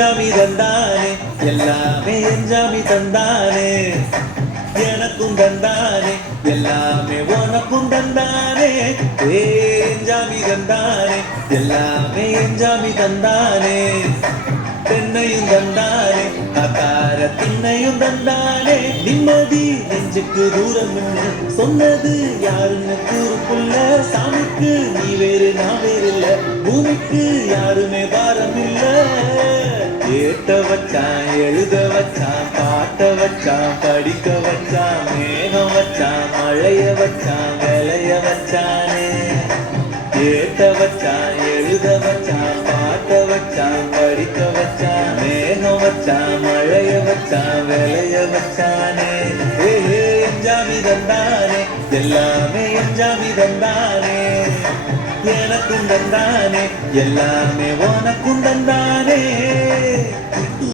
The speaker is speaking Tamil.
எஞ்சாமி தந்தானே எல்லாமே எஞ்சாமி தந்தானே எனக்கும் தந்தானே எல்லாமே உனக்கும் தந்தானே எஞ்சாமி தந்தானே எல்லாமே எஞ்சாமி தந்தானே தென்னையும் தந்தானே அகார திண்ணையும் தந்தானே நிம்மதி நெஞ்சுக்கு தூரம் சொன்னது யாருன்னு கூறுக்குள்ள சாமிக்கு நீ வேறு நான் வேறு இல்ல பூமிக்கு யாருமே பாரம் இல்ல ஏட்ட வச்சான் எழுத வச்சான் பாட்ட வச்சான் படிக்க வச்சான் மேகம் வச்சான் மழைய வச்சான் விளைய வச்சானே ஏட்ட வச்சான் எழுத வச்சான் பாட்ட வச்சான் படிக்க வச்சான் மேகம் வச்சான் மழைய வச்சான் விளைய வச்சானே எஞ்சாமி தந்தானே எல்லாமே எஞ்சாமி தந்தானே எனக்கும் தந்தானே எல்லாமே உனக்கும் தந்தானே